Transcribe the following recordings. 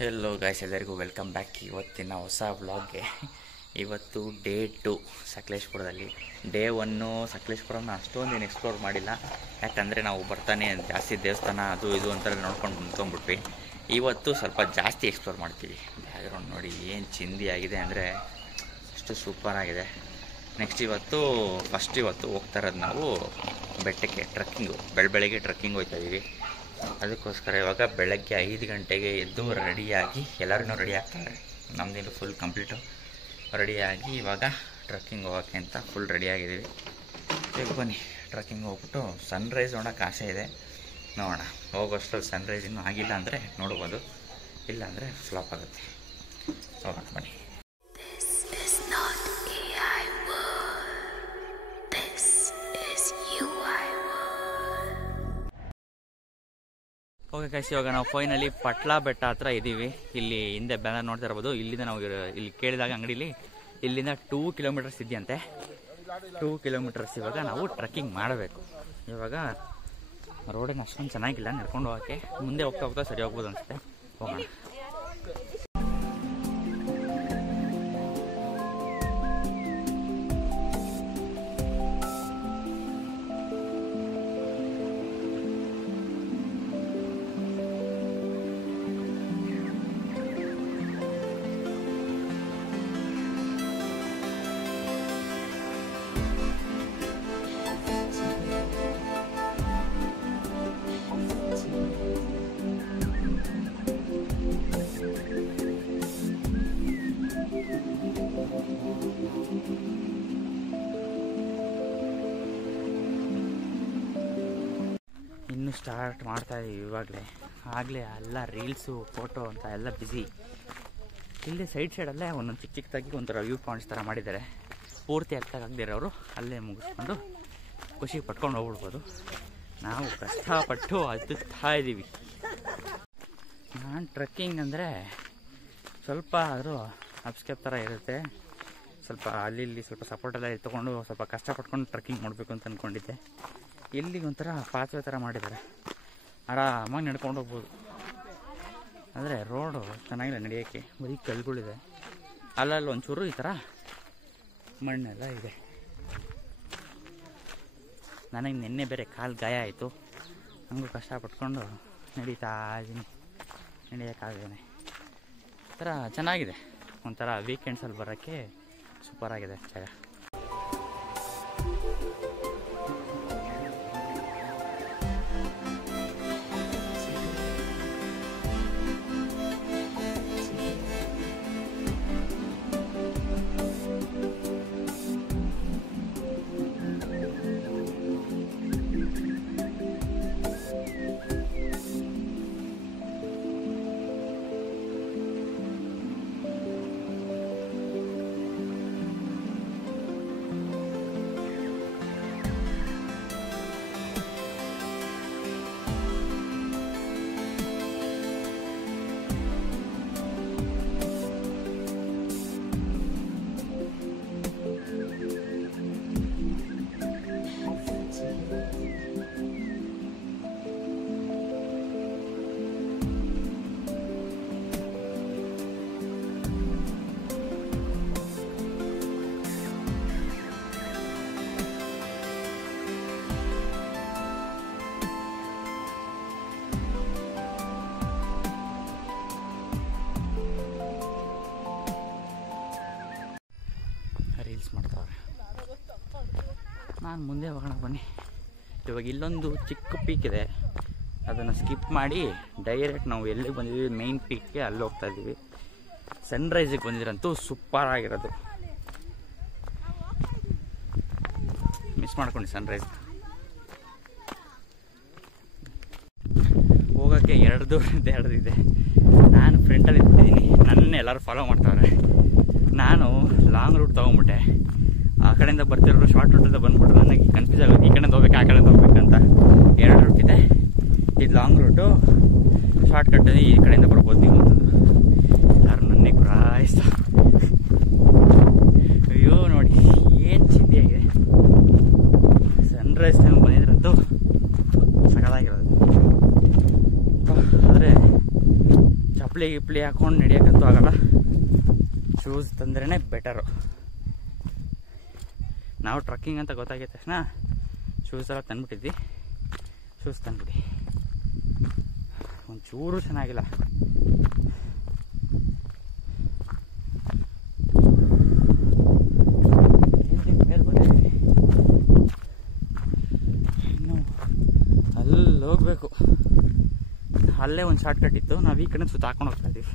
Hello guys, ಎಲ್ಲರಿಗೂ welcome back. ಇವತ್ತಿನ ಹೊಸ ವ್ಲಾಗ್ಗೆ. ಇವತ್ತು ಡೇ 2 ಸಕಲೇಶ್ಪುರದಲ್ಲಿ. ಡೇ 1 ಸಕಲೇಶ್ಪುರನ ಅಷ್ಟೊಂದೇನು ಎಕ್ಸ್ಪ್ಲೋರ್ ಮಾಡಿಲ್ಲ, ಯಾಕಂದರೆ ನಾವು ಬರ್ತಾನೆ ಜಾಸ್ತಿ ದೇವಸ್ಥಾನ ಅದು ಇದು ಅಂತೆಲ್ಲ ನೋಡ್ಕೊಂಡು ನಿಂತ್ಕೊಂಡ್ಬಿಟ್ವಿ. ಇವತ್ತು ಸ್ವಲ್ಪ ಜಾಸ್ತಿ ಎಕ್ಸ್ಪ್ಲೋರ್ ಮಾಡ್ತೀವಿ. ಬ್ಯಾಕ್ಗ್ರೌಂಡ್ ನೋಡಿ ಏನು ಚಿಂದಿ ಆಗಿದೆ ಅಂದರೆ ಅಷ್ಟು ಸೂಪರಾಗಿದೆ. ನೆಕ್ಸ್ಟ್ ಇವತ್ತು ಹೋಗ್ತಾ ಇರೋದು ನಾವು ಬೆಟ್ಟಕ್ಕೆ ಟ್ರಕ್ಕಿಂಗು. ಬೆಳಗ್ಗೆ ಟ್ರಕ್ಕಿಂಗ್ ಹೋಗ್ತಾಯಿದ್ದೀವಿ. ಅದಕ್ಕೋಸ್ಕರ ಇವಾಗ ಬೆಳಗ್ಗೆ 5 ಗಂಟೆಗೆ ಎದ್ದು ರೆಡಿಯಾಗಿ, ಎಲ್ಲರೂ ರೆಡಿ ಆಗ್ತಾರೆ, ನಮ್ಮದೇನು ಫುಲ್ ಕಂಪ್ಲೀಟು ರೆಡಿಯಾಗಿ ಇವಾಗ ಟ್ರಕ್ಕಿಂಗ್ ಹೋಗೋಕ್ಕೆ ಅಂತ ಫುಲ್ ರೆಡಿಯಾಗಿದ್ದೀವಿ. ಈಗ ಬನ್ನಿ ಟ್ರಕ್ಕಿಂಗ್ ಹೋಗ್ಬಿಟ್ಟು ಸನ್ರೈಸ್ ನೋಡೋಕ್ಕೆ ಆಸೆ ಇದೆ. ನೋಡೋಣ, ಹೋಗೋಷ್ಟರಲ್ಲಿ ಸನ್ರೈಸ್ ಇನ್ನೂ ಆಗಿಲ್ಲ ಅಂದರೆ ನೋಡ್ಬೋದು, ಇಲ್ಲಾಂದರೆ ಫ್ಲಾಪ್ ಆಗುತ್ತೆ. ಹೋಗೋಣ ಬನ್ನಿ. ಓಕೆ ಗೈಸ್, ಇವಾಗ ನಾವು ಫೈನಲಿ ಪಟ್ಲಾ ಬೆಟ್ಟ ಹತ್ರ ಇದ್ದೀವಿ. ಇಲ್ಲಿ ಹಿಂದೆ ಬ್ಯಾನರ್ ನೋಡ್ತಾ ಇರ್ಬೋದು. ಇಲ್ಲಿಂದ ನಾವು ಇಲ್ಲಿ ಕೇಳಿದಾಗ ಅಂಗಡಿಲಿ ಇಲ್ಲಿಂದ 2 ಕಿಲೋಮೀಟರ್ಸ್ ಇದೆಯಂತೆ. 2 ಕಿಲೋಮೀಟರ್ಸ್ ಇವಾಗ ನಾವು ಟ್ರೆಕ್ಕಿಂಗ್ ಮಾಡಬೇಕು. ಇವಾಗ ರೋಡೇನು ಅಷ್ಟೊಂದು ಚೆನ್ನಾಗಿಲ್ಲ ನಡ್ಕೊಂಡು ಹೋಗೋಕ್ಕೆ. ಮುಂದೆ ಹೋಗ್ತಾ ಸರಿ ಹೋಗ್ಬೋದು ಅನಿಸುತ್ತೆ. ಹೋಗೋಣ. ಇನ್ನೂ ಸ್ಟಾರ್ಟ್ ಮಾಡ್ತಾಯಿದ್ದೀವಿ ಆಗಲೇ ಎಲ್ಲ ರೀಲ್ಸು ಫೋಟೋ ಅಂತ ಎಲ್ಲ ಬ್ಯುಸಿ. ಇಲ್ಲಿ ಸೈಡಲ್ಲೇ ಒಂದೊಂದು ಚಿಕ್ಕದಾಗಿ ಒಂಥರ ವ್ಯೂ ಪಾಯಿಂಟ್ಸ್ ಥರ ಮಾಡಿದ್ದಾರೆ. ಪೂರ್ತಿ ಅರ್ಥಾಗದಿರೋರು ಅಲ್ಲೇ ಮುಗಿಸ್ಕೊಂಡು ಖುಷಿ ಪಟ್ಕೊಂಡು ಹೋಗ್ಬಿಡ್ಬೋದು. ನಾವು ಕಷ್ಟಪಟ್ಟು ಹತ್ತುತ್ತಾ ಇದ್ದೀವಿ. ನಾನು ಟ್ರೆಕ್ಕಿಂಗ್ ಅಂದರೆ ಸ್ವಲ್ಪ ಆದರೂ ಅಪ್ಸ್ಕೆಪ್ ಥರ ಇರುತ್ತೆ. ಸ್ವಲ್ಪ ಅಲ್ಲಿ ಸ್ವಲ್ಪ ಸಪೋರ್ಟೆಲ್ಲ ತೊಗೊಂಡು ಸ್ವಲ್ಪ ಕಷ್ಟಪಟ್ಕೊಂಡು ಟ್ರೆಕ್ಕಿಂಗ್ ಮಾಡಬೇಕು ಅಂತ ಅಂದ್ಕೊಂಡಿದ್ದೆ. ಇಲ್ಲಿಗೆ ಒಂಥರ ಪಾತ್ವೆ ಥರ ಮಾಡಿದ್ದಾರೆ, ಆರಾಮಾಗಿ ನಡ್ಕೊಂಡು ಹೋಗ್ಬೋದು. ಅಂದರೆ ರೋಡು ಚೆನ್ನಾಗಿಲ್ಲ ನಡೆಯೋಕ್ಕೆ, ಬರೀ ಕಲ್ಲುಗಳಿದೆ. ಅಲ್ಲಲ್ಲಿ ಒಂಚೂರು ಈ ಥರ ಮಣ್ಣೆಲ್ಲ ಇದೆ. ನನಗೆ ನಿನ್ನೆ ಬೇರೆ ಕಾಲು ಗಾಯ ಆಯಿತು. ನನಗೂ ಕಷ್ಟಪಟ್ಕೊಂಡು ನಡೀತಾ ಇದ್ದೀನಿ, ನಡೆಯೋಕ್ಕಾಗೇನೆ. ಒಂಥರ ಚೆನ್ನಾಗಿದೆ. ಒಂಥರ ವೀಕೆಂಡ್ಸಲ್ಲಿ ಬರೋಕ್ಕೆ ಸೂಪರಾಗಿದೆ ಜಾಗ. ರೀಲ್ಸ್ ಮಾಡ್ತಾವ್ರೆ. ನಾನು ಮುಂದೆ ಹೋಗೋಣ ಬನ್ನಿ. ಇವಾಗ ಇಲ್ಲೊಂದು ಚಿಕ್ಕ ಪೀಕ್ ಇದೆ, ಅದನ್ನು ಸ್ಕಿಪ್ ಮಾಡಿ ಡೈರೆಕ್ಟ್ ನಾವು ಎಲ್ಲಿಗೆ ಬಂದಿದ್ದೀವಿ ಮೇನ್ ಪೀಕ್ಗೆ ಅಲ್ಲಿ ಹೋಗ್ತಾ ಇದ್ದೀವಿ. ಸನ್ರೈಸಿಗೆ ಬಂದಿದ್ರಂತೂ ಸೂಪರ್ ಆಗಿರೋದು. ಮಿಸ್ ಮಾಡ್ಕೊಂಡು ಸನ್ರೈಸ್ ಹೋಗೋಕ್ಕೆ 2 ದೂರದ್ದು ಇದೆ. ನಾನು ಫ್ರಂಟಲ್ಲಿ ಇಟ್ಬಿಟ್ಟಿದ್ದೀನಿ, ನನ್ನೇ ಎಲ್ಲರೂ ಫಾಲೋ ಮಾಡ್ತಾವ್ರೆ. ನಾನು ಲಾಂಗ್ ರೂಟ್ ತೊಗೊಂಬಿಟ್ಟೆ. ಆ ಕಡೆಯಿಂದ ಬರ್ತಿರೋರು ಶಾರ್ಟ್ ರೂಟಿಂದ ಬಂದ್ಬಿಟ್ರೆ ನನಗೆ ಕನ್ಫ್ಯೂಸ್ ಆಗೋದು, ಈ ಕಡೆಯಿಂದ ಹೋಗ್ಬೇಕು ಆ ಕಡೆಯಿಂದ ಹೋಗ್ಬೇಕಂತ. 2 ರೂಟ್ ಇದೆ. ಇದು ಲಾಂಗ್ ರೂಟು, ಶಾರ್ಟ್ ಕಟ್ ಈ ಕಡೆಯಿಂದ ಬರ್ಬೋದು ನೀವು ಅಂತ. ಎಲ್ಲರೂ ನನ್ನೇ ಗುರಾಯಿಸ್ತ. ಅಯ್ಯೋ ನೋಡಿ ಏನು ಚಿಂದಿಯಾಗಿದೆ. Sunrise time ಬಂದಿದ್ರಂತೂ ಸಕಲಾಗಿರೋದು. ಗಿಪ್ಲಿ ಹಾಕೊಂಡು ನಡೆಯೋಕ್ಕಂತೂ ಆಗಲ್ಲ. ಶೂಸ್ ತಂದ್ರೇ ಬೆಟರು. ನಾವು ಟ್ರಕ್ಕಿಂಗ್ ಅಂತ ಗೊತ್ತಾಗಿದ್ದ ತಕ್ಷಣ ಶೂಸ್ ಎಲ್ಲ ತಂದ್ಬಿಟ್ಟಿದ್ವಿ. ಶೂಸ್ ತಂದ್ಬಿಡಿ. ಒಂಚೂರು ಚೆನ್ನಾಗಿಲ್ಲ. ಮೇಲೆ ಬಂದಿದ್ವಿ, ಇನ್ನು ಅಲ್ಲಿ ಹೋಗ್ಬೇಕು. ಅಲ್ಲೇ ಒಂದು ಶಾರ್ಟ್ ಕಟ್ ಇತ್ತು, ನಾವು ಈ ಕಡೆ ಸುತ್ತ ಹಾಕೊಂಡು ಹೋಗ್ತಾ ಇದ್ದೀವಿ.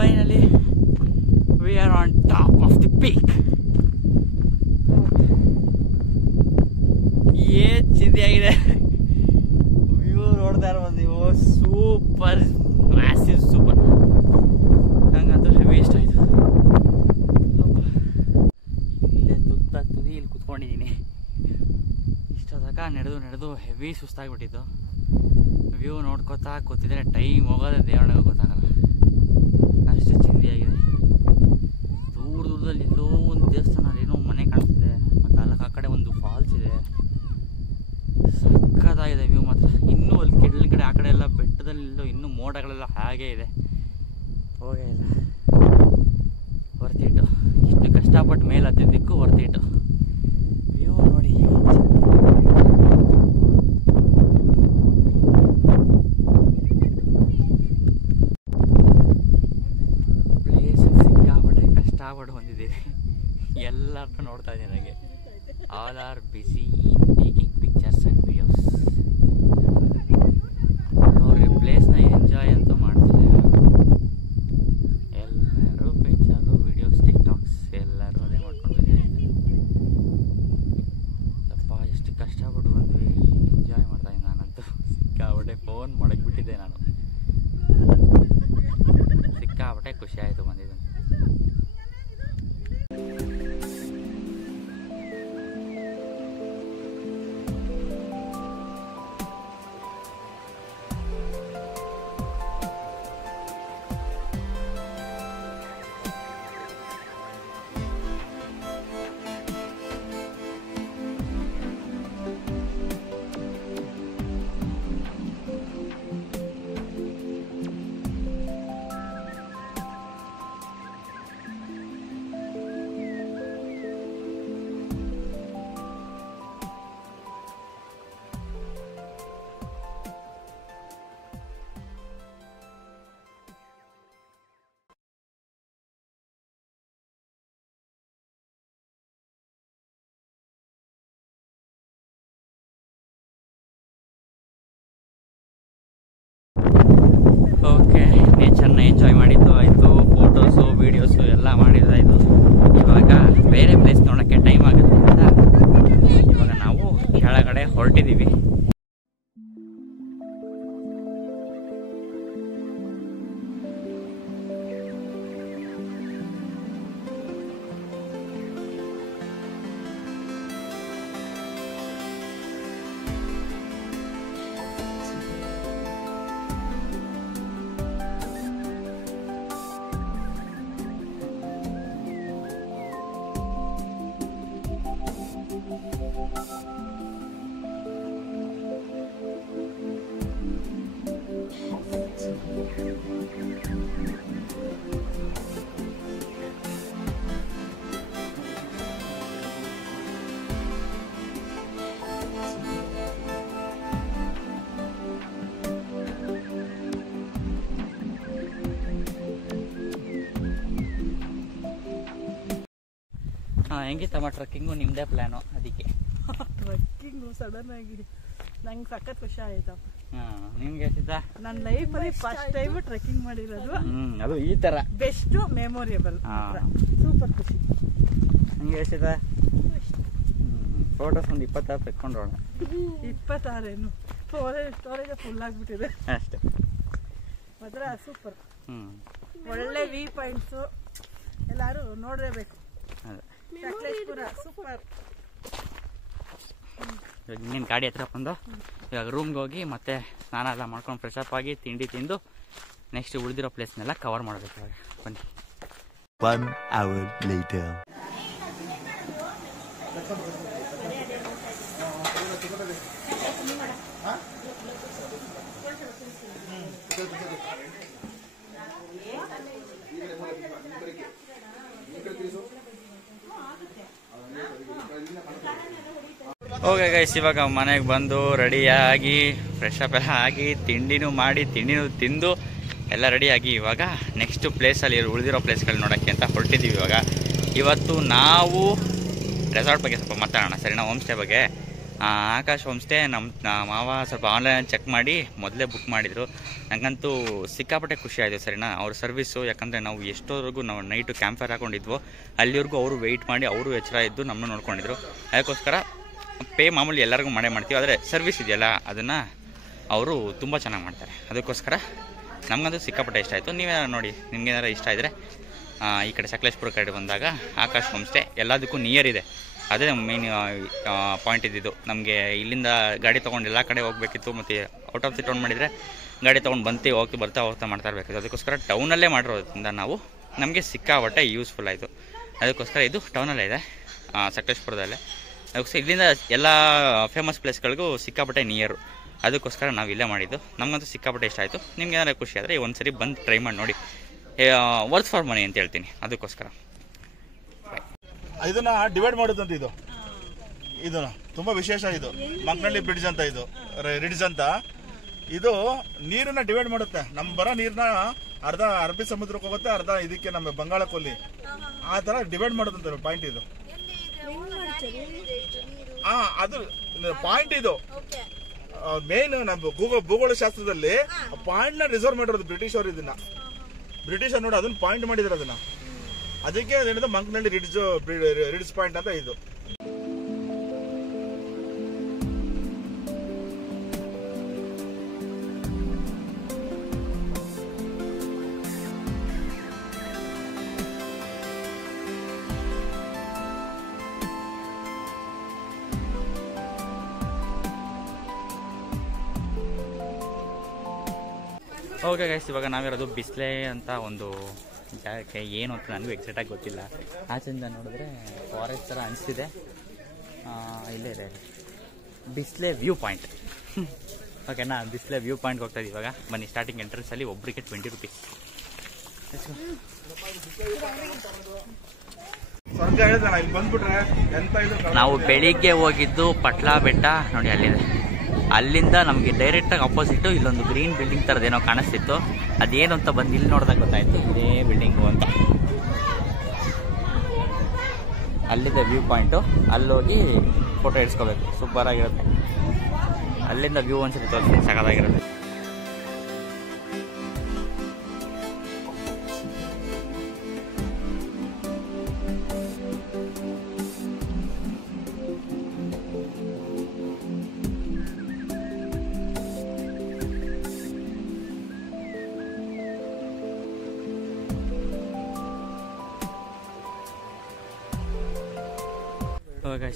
Finally, we are on top of the peak. ಏನ್ ಚಿಂತೆಯಾಗಿದೆ ವ್ಯೂ ನೋಡ್ತಾ ಇರ್ಬೋದು ನೀವು. Super massive super. ನಂಗಂತೂ ಹೆವಿ ಇಷ್ಟ ಆಯ್ತು. ಇಲ್ಲೇ ತುದಿ ಇಲ್ಲಿ ಕುತ್ಕೊಂಡಿದ್ದೀನಿ. ಇಷ್ಟದಾಗ ನಡೆದು ಹೆವಿ ಸುಸ್ತಾಗ್ಬಿಟ್ಟಿತ್ತು. ವ್ಯೂ ನೋಡ್ಕೋತಾ ಕೂತಿದ್ರೆ ಟೈಮ್ ಹೋಗೋದೇ ದೇವಣಿಗೂ ಗೊತ್ತಾಗಲ್ಲ, ಅಷ್ಟು ಚಿಂದಿಯಾಗಿದೆ. ದೂರದಲ್ಲಿ ಎಲ್ಲೋ ಒಂದು ದೇವಸ್ಥಾನ, ಏನೋ ಮನೆ ಕಾಣಿಸ್ತಿದೆ, ಮತ್ತು ಅಲ್ಲಕ್ಕೆ ಆ ಕಡೆ ಒಂದು ಫಾಲ್ಸ್ ಇದೆ. ಸಕ್ಕತ್ತಾಗಿದೆ ವ್ಯೂ ಮಾತ್ರ. ಇನ್ನೂ ಅಲ್ಲಿ ಕೆಳಗಡೆ ಆ ಕಡೆ ಎಲ್ಲ ಬೆಟ್ಟದಲ್ಲಿಲ್ಲೋ ಇನ್ನೂ ಮೋಡಗಳೆಲ್ಲ ಹಾಗೇ ಇದೆ, ಹೋಗೇ ಇಲ್ಲ. ವರ್ತಿಟ್ಟು, ಇಷ್ಟು ಕಷ್ಟಪಟ್ಟು ಮೇಲೆ ಹತ್ತಿದ್ದಕ್ಕೂ ವರ್ತಿಟ್ಟು. ವ್ಯೂ ನೋಡಿ. ಕಷ್ಟಪಟ್ಟು ಬಂದಿದ್ದೀವಿ. ಎಲ್ಲರೂ ನೋಡ್ತಾ ಇದ್ದೀನಿ ನನಗೆ. All are busy in taking pictures and videos. ಅವ್ರ ಪ್ಲೇಸ್ನ ಎಂಜಾಯ್ ಅಂತೂ ಮಾಡ್ತಿಲ್ಲ. ಎಲ್ಲರೂ ಪಿಕ್ಚರು, ವಿಡಿಯೋಸ್, ಟಿಕ್ಟಾಕ್ಸ್ ಎಲ್ಲರೂ ಅದೇ ಮಾಡ್ಕೊಂಡು ಬಂದಿದ್ದಾರೆ. ಅಪ್ಪ ಎಷ್ಟು ಕಷ್ಟಪಟ್ಟು ಬಂದ್ವಿ, ಎಂಜಾಯ್ ಮಾಡ್ತಾಯಿದ್ದೀನಿ ನಾನಂತೂ. ಸಿಕ್ಕಾಬಟ್ಟೆ ಫೋನ್ ಮಡಗಿಬಿಟ್ಟಿದ್ದೆ ನಾನು. ಸಿಕ್ಕಾಬಟ್ಟೆ ಖುಷಿ ಆಯಿತು ಬಂದಿದ್ದು. ಓಕೆ, ನೇಚರ್ನ ಎಂಜಾಯ್ ಮಾಡಿದ್ದು ಆಯಿತು, ಫೋಟೋಸು ವೀಡಿಯೋಸು ಎಲ್ಲ ಮಾಡಿದ್ದಾಯಿತು. ಇವಾಗ ಬೇರೆ ಪ್ಲೇಸ್ ನೋಡೋಕ್ಕೆ ಟೈಮ್ ಆಗುತ್ತೆ ಅಂತ ಇವಾಗ ನಾವು ಕೆಳಗಡೆ ಹೊರಟಿದ್ದೀವಿ. ಹಾಂ, ಹೆಂಗಿತ್ತಮ್ಮ ಟ್ರಕ್ಕಿಂಗು? ನಿಮ್ಮದೇ ಪ್ಲ್ಯಾನು ಅದಕ್ಕೆ? ಟ್ರಕ್ಕಿಂಗು ಸಡನ್ ಆಗಿ ನಂಗೆ ಸಖತ್ ಖುಷಿ ಆಯ್ತಪ್ಪ. ಹಾಂ, ನಿಮ್ಗೆ ಎಷ್ಟಿದ್ದ? ನನ್ನ ಲೈಫಲ್ಲಿ ಫಸ್ಟ್ ಟೈಮ್ ಟ್ರೆಕ್ಕಿಂಗ್ ಮಾಡಿರೋದು. ಅದು ಈ ಥರ ಬೆಸ್ಟ್ ಮೆಮೊರಿಯಬಲ್, ಸೂಪರ್ ಖುಷಿ. ನಿಮ್ಗೆ ಎಷ್ಟಿದೆ? ಫೋಟೋಸ್ ಒಂದು 26 ತೆಕ್ಕೊಂಡ್ರೋಣ. 26 ಏನು ಸ್ಟೋರೇಜ್ ಫುಲ್ ಆಗಿಬಿಟ್ಟಿದೆ ಅಷ್ಟೇ. ಮಾತ್ರ ಸೂಪರ್. ಒಳ್ಳೆ ವ್ಯೂ ಪಾಯಿಂಟ್ಸು, ಎಲ್ಲರೂ ನೋಡಲೇಬೇಕು. ಸಕಲೇಶ್ಪುರ ಸೂಪರ್. ಇವಾಗ ಇನ್ನೇನು ಗಾಡಿ ಹತ್ರ ಬಂದು ಇವಾಗ ರೂಮ್ಗೆ ಹೋಗಿ ಮತ್ತೆ ಸ್ನಾನ ಎಲ್ಲ ಮಾಡ್ಕೊಂಡು ಫ್ರೆಶ್ ಅಪ್ ಆಗಿ ತಿಂಡಿ ತಿಂದು ನೆಕ್ಸ್ಟ್ ಉಳಿದಿರೋ ಪ್ಲೇಸ್ನೆಲ್ಲ ಕವರ್ ಮಾಡಬೇಕು. ಇವಾಗ ಬನ್ನಿ. 1 hour later. ಓಕೆ ಗೈಸ್, ಇವಾಗ ಮನೆಗೆ ಬಂದು ರೆಡಿಯಾಗಿ ಫ್ರೆಶ್ ಅಪ್ ಎಲ್ಲ ಆಗಿ ತಿಂಡಿನೂ ಮಾಡಿ ತಿಂಡಿನೂ ತಿಂದು ಎಲ್ಲ ರೆಡಿಯಾಗಿ ಇವಾಗ ನೆಕ್ಸ್ಟ್ ಪ್ಲೇಸಲ್ಲಿ ಉಳಿದಿರೋ ಪ್ಲೇಸ್ಗಳು ನೋಡೋಕ್ಕೆ ಅಂತ ಹೊರಟಿದ್ದೀವಿ. ಇವತ್ತು ನಾವು ರೆಸಾರ್ಟ್ ಬಗ್ಗೆ ಸ್ವಲ್ಪ ಮಾತಾಡೋಣ, ಸರಿನಾ? ಹೋಮ್ ಸ್ಟೇ ಬಗ್ಗೆ. ಆಕಾಶ್ ಹೋಮ್ ಸ್ಟೇ ನಮ್ಮ ಮಾವ ಸ್ವಲ್ಪ ಆನ್ಲೈನ್ ಚೆಕ್ ಮಾಡಿ ಮೊದಲೇ ಬುಕ್ ಮಾಡಿದರು. ನನಗಂತೂ ಸಿಕ್ಕಾಪಟ್ಟೆ ಖುಷಿ ಆಯಿತು, ಸರಿನಾ? ಅವ್ರ ಸರ್ವಿಸು. ಯಾಕಂದರೆ ನಾವು ಎಷ್ಟೋವರೆಗೂ ನಾವು ನೈಟು ಕ್ಯಾಂಪ್ ಫೈರ್ ಹಾಕೊಂಡಿದ್ವೋ ಅಲ್ಲಿವರೆಗೂ ಅವರು ವೆಯ್ಟ್ ಮಾಡಿ ಅವರು ಎಚ್ಚರ ಇದ್ದು ನಮ್ಮನ್ನು ನೋಡ್ಕೊಂಡಿದ್ರು. ಅದಕ್ಕೋಸ್ಕರ ಪೇ ಮಾಮೂಲಿ ಎಲ್ಲರಿಗೂ ಮಾಡ್ತೀವಿ, ಆದರೆ ಸರ್ವಿಸ್ ಇದೆಯಲ್ಲ ಅದನ್ನು ಅವರು ತುಂಬ ಚೆನ್ನಾಗಿ ಮಾಡ್ತಾರೆ. ಅದಕ್ಕೋಸ್ಕರ ನಮಗಂತೂ ಸಿಕ್ಕಾಪಟ್ಟೆ ಇಷ್ಟ ಆಯಿತು. ನೀವೇ ನೋಡಿ, ನಿಮಗೇನಾರು ಇಷ್ಟ ಇದ್ದರೆ ಈ ಕಡೆ ಸಕಲೇಶ್ಪುರ ಕಡೆ ಬಂದಾಗ ಆಕಾಶ್ ಹೋಮ್ ಸ್ಟೇ ಎಲ್ಲದಕ್ಕೂ ನಿಯರ್ ಇದೆ. ಅದೇ ನಮ್ಮ ಮೇನ್ ಪಾಯಿಂಟ್ ಇದ್ದಿದ್ದು. ನಮಗೆ ಇಲ್ಲಿಂದ ಗಾಡಿ ತೊಗೊಂಡು ಎಲ್ಲ ಕಡೆ ಹೋಗಬೇಕಿತ್ತು, ಮತ್ತು ಔಟ್ ಆಫ್ ದಿ ಟೌನ್ ಮಾಡಿದರೆ ಗಾಡಿ ತೊಗೊಂಡು ಬರ್ತಾ ಹೋಗ್ತಾ ಮಾಡ್ತಾ ಇರಬೇಕಿತ್ತು. ಅದಕ್ಕೋಸ್ಕರ ಟೌನಲ್ಲೇ ಮಾಡಿರೋದ್ರಿಂದ ನಮಗೆ ಸಿಕ್ಕಾಪಟ್ಟೆ ಯೂಸ್ಫುಲ್ ಆಯಿತು. ಅದಕ್ಕೋಸ್ಕರ ಇದು ಟೌನಲ್ಲೇ ಇದೆ, ಸಕಲೇಶ್ಪುರದಲ್ಲೇ. ಅದಕ್ಕೋಸ್ಕರ ಇಲ್ಲಿಂದ ಎಲ್ಲ ಫೇಮಸ್ ಪ್ಲೇಸ್ಗಳಿಗೂ ಸಿಕ್ಕಾಪಟ್ಟೆ ನಿಯರು. ಅದಕ್ಕೋಸ್ಕರ ನಾವು ಇಲ್ಲೇ ಮಾಡಿದ್ದು. ನಮಗಂತೂ ಸಿಕ್ಕಾಪಟ್ಟೆ ಇಷ್ಟ ಆಯಿತು. ನಿಮ್ಗೆ ಏನಾದ್ರು ಖುಷಿ ಆದರೆ ಒಂದು ಸರಿ ಬಂದು ಟ್ರೈ ಮಾಡಿ ನೋಡಿ. ವರ್ತ್ ಫಾರ್ ಮನಿ ಅಂತ ಹೇಳ್ತೀನಿ. ಅದಕ್ಕೋಸ್ಕರ ಇದನ್ನ ಡಿವೈಡ್ ಮಾಡೋದಂತ ಇದು ತುಂಬಾ ವಿಶೇಷ. ಇದು ಮಂಕನಹಳ್ಳಿ ಬ್ರಿಡ್ಜ್ ಅಂತ, ಇದು ರಿಡ್ಜ್ ಅಂತ. ಇದು ನೀರನ್ನ ಡಿವೈಡ್ ಮಾಡುತ್ತೆ. ನಮ್ಮ ಬರೋ ನೀರ್ನ ಅರ್ಧ ಅರಬ್ಬಿ ಸಮುದ್ರಕ್ಕೆ ಹೋಗುತ್ತೆ, ಅರ್ಧ ಇದಕ್ಕೆ ನಮ್ಮ ಬಂಗಾಳ ಕೊಲ್ಲಿ. ಆ ತರ ಡಿವೈಡ್ ಮಾಡೋದಂತ ಪಾಯಿಂಟ್ ಇದು. ಅದು ಪಾಯಿಂಟ್ ಇದು ಮೇನ್ ನಮ್ಮ ಭೂಗೋಳ ಶಾಸ್ತ್ರದಲ್ಲಿ ಪಾಯಿಂಟ್ ನ ರಿಸರ್ವ್ ಮಾಡಿರೋದು ಬ್ರಿಟಿಷ್ ಅವರು. ಇದನ್ನ ಬ್ರಿಟಿಷ್ ಅವರು ನೋಡಿ ಅದನ್ನ ಪಾಯಿಂಟ್ ಮಾಡಿದ್ರು. ಅದನ್ನ ಅದಕ್ಕೆ ಅದೇನಿದೆ ಮಂಕನಹಳ್ಳಿ ರಿಡ್ಜ್ ಪಾಯಿಂಟ್ ಅಂತ ಇದು. ಓಕೆ ಗೈಸ್, ಇವಾಗ ನಾವಿರೋದು ಬಿಸ್ಲೆ ಅಂತ ಒಂದು ಜಾಗಕ್ಕೆ. ಏನು ಅಂತ ನನಗೂ ಎಕ್ಸಾಕ್ಟಾಗಿ ಗೊತ್ತಿಲ್ಲ. ಆಚೆಯಿಂದ ನೋಡಿದ್ರೆ ಫಾರೆಸ್ಟ್ ಥರ ಅನಿಸ್ತಿದೆ. ಇಲ್ಲೇ ಇದೆ ಬಿಸ್ಲೆ ವ್ಯೂ ಪಾಯಿಂಟ್. ಓಕೆನಾ? ಬಿಸ್ಲೆ ವ್ಯೂ ಪಾಯಿಂಟ್ಗೆ ಹೋಗ್ತಾ ಇದ್ದೀವಿ ಇವಾಗ. ಬನ್ನಿ, ಸ್ಟಾರ್ಟಿಂಗ್ ಎಂಟ್ರೆನ್ಸಲ್ಲಿ ಒಬ್ಬರಿಗೆ 20 ರೂಪೀಸ್. ನಾವು ಬೆಳಿಗ್ಗೆ ಹೋಗಿದ್ದು ಪಟ್ಲಾ ಬೆಟ್ಟ ನೋಡಿ, ಅಲ್ಲಿದೆ. ಅಲ್ಲಿಂದ ನಮಗೆ ಡೈರೆಕ್ಟಾಗಿ ಅಪೋಸಿಟು ಇಲ್ಲೊಂದು ಗ್ರೀನ್ ಬಿಲ್ಡಿಂಗ್ ಥರದ್ದೇನೋ ಕಾಣಿಸ್ತಿತ್ತು. ಅದೇನು ಅಂತ ಬಂದು ಇಲ್ಲಿ ನೋಡಿದಾಗ ಗೊತ್ತಾಯಿತು, ಇದೇ ಬಿಲ್ಡಿಂಗು ಅಂತ. ಅಲ್ಲಿದೆ ವ್ಯೂ ಪಾಯಿಂಟು. ಅಲ್ಲೋಗಿ ಫೋಟೋ ಇಡ್ಸ್ಕೋಬೇಕು, ಸೂಪರಾಗಿರುತ್ತೆ. ಅಲ್ಲಿಂದ ವ್ಯೂ ಒಂದ್ಸರಿ ತೋರಿಸ್ತೀನಿ, ಸಖತ್ತಾಗಿರುತ್ತೆ.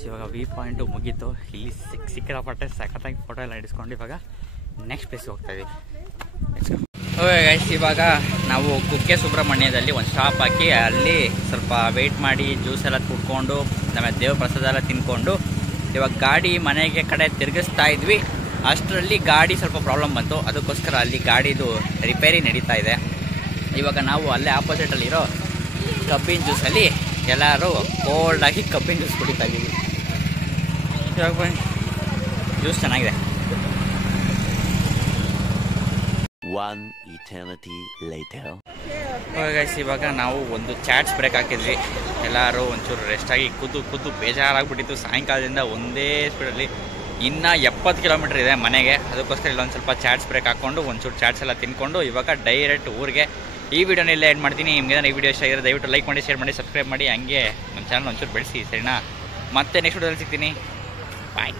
ಇವಾಗ ವ್ಯೂ ಪಾಯಿಂಟು ಮುಗೀತು. ಇಲ್ಲಿ ಸಿಕ್ಕಾಪಟ್ಟೆ ಸಖತ್ತಾಗಿ ಫೋಟೋ ಎಲ್ಲ ಹಿಡಿಸ್ಕೊಂಡು ಇವಾಗ ನೆಕ್ಸ್ಟ್ ಪ್ಲೇಸ್ಗೆ ಹೋಗ್ತಾ ಇದೀವಿ. ಓಕೆ ಗೈಸ್, ಇವಾಗ ನಾವು ಕುಕ್ಕೆ ಸುಬ್ರಹ್ಮಣ್ಯದಲ್ಲಿ ಒಂದು ಸ್ಟಾಪ್ ಹಾಕಿ ಅಲ್ಲಿ ಸ್ವಲ್ಪ ವೆಯ್ಟ್ ಮಾಡಿ ಜ್ಯೂಸ್ ಎಲ್ಲ ಕುಡ್ಕೊಂಡು ಆಮೇಲೆ ದೇವ್ರ ಪ್ರಸಾದ ಎಲ್ಲ ತಿನ್ಕೊಂಡು ಇವಾಗ ಗಾಡಿ ಮನೆಗೆ ಕಡೆ ತಿರುಗಿಸ್ತಾ ಇದ್ವಿ. ಅಷ್ಟರಲ್ಲಿ ಗಾಡಿ ಸ್ವಲ್ಪ ಪ್ರಾಬ್ಲಮ್ ಬಂತು. ಅದಕ್ಕೋಸ್ಕರ ಅಲ್ಲಿ ಗಾಡಿದು ರಿಪೇರಿ ನಡೀತಾ ಇದೆ. ಇವಾಗ ನಾವು ಅಲ್ಲೇ ಆಪೋಸಿಟಲ್ಲಿರೋ ಕಬ್ಬಿನ ಜ್ಯೂಸಲ್ಲಿ ಎಲ್ಲರೂ ಕೋಲ್ಡಾಗಿ ಕಬ್ಬಿನ ಜ್ಯೂಸ್ ಕುಡಿತಾ ಇದ್ದೀವಿ. ಇವಾಗ ಬನ್ನಿ, ಜ್ಯೂಸ್ ಚೆನ್ನಾಗಿದೆ. One eternity later. ಗೈಸ್ ಇವಾಗ ನಾವು ಒಂದು ಚಾಟ್ಸ್ ಬ್ರೇಕ್ ಹಾಕಿದ್ವಿ. ಎಲ್ಲರೂ ಒಂಚೂರು ರೆಸ್ಟಾಗಿ ಕೂತು ಬೇಜಾರಾಗ್ಬಿಟ್ಟಿತ್ತು. ಸಾಯಂಕಾಲದಿಂದ ಒಂದೇ ಸ್ಪೀಡಲ್ಲಿ ಇನ್ನೂ 70 ಕಿಲೋಮೀಟ್ರ್ ಇದೆ ಮನೆಗೆ. ಅದಕ್ಕೋಸ್ಕರ ಇಲ್ಲೊಂದು ಸ್ವಲ್ಪ ಚಾಟ್ಸ್ ಬ್ರೇಕ್ ಹಾಕ್ಕೊಂಡು ಒಂಚೂರು ಚಾಟ್ಸ್ ಎಲ್ಲ ತಿನ್ಕೊಂಡು ಇವಾಗ ಡೈರೆಕ್ಟ್ ಊರಿಗೆ. ಈ ವಿಡಿಯೋನ ಇಲ್ಲೇ ಆ್ಯಡ್ ಮಾಡ್ತೀನಿ. ನಿಮಗೆ ಈ ವಿಡಿಯೋ ಇಷ್ಟ ಆಗಿರೋ ದಯವಿಟ್ಟು ಲೈಕ್ ಮಾಡಿ, ಶೇರ್ ಮಾಡಿ, ಸಬ್ಸ್ಕ್ರೈಬ್ ಮಾಡಿ. ಹಂಗೆ ನಮ್ಮ ಚಾನಲ್ ಒಂಚೂರು ಬೆಳೆಸಿ ಸರಿನಾ. ಮತ್ತೆ ನೆಕ್ಸ್ಟ್ ವಿಡಿಯೋದಲ್ಲಿ ಸಿಗ್ತೀನಿ. ಬಾಯ್.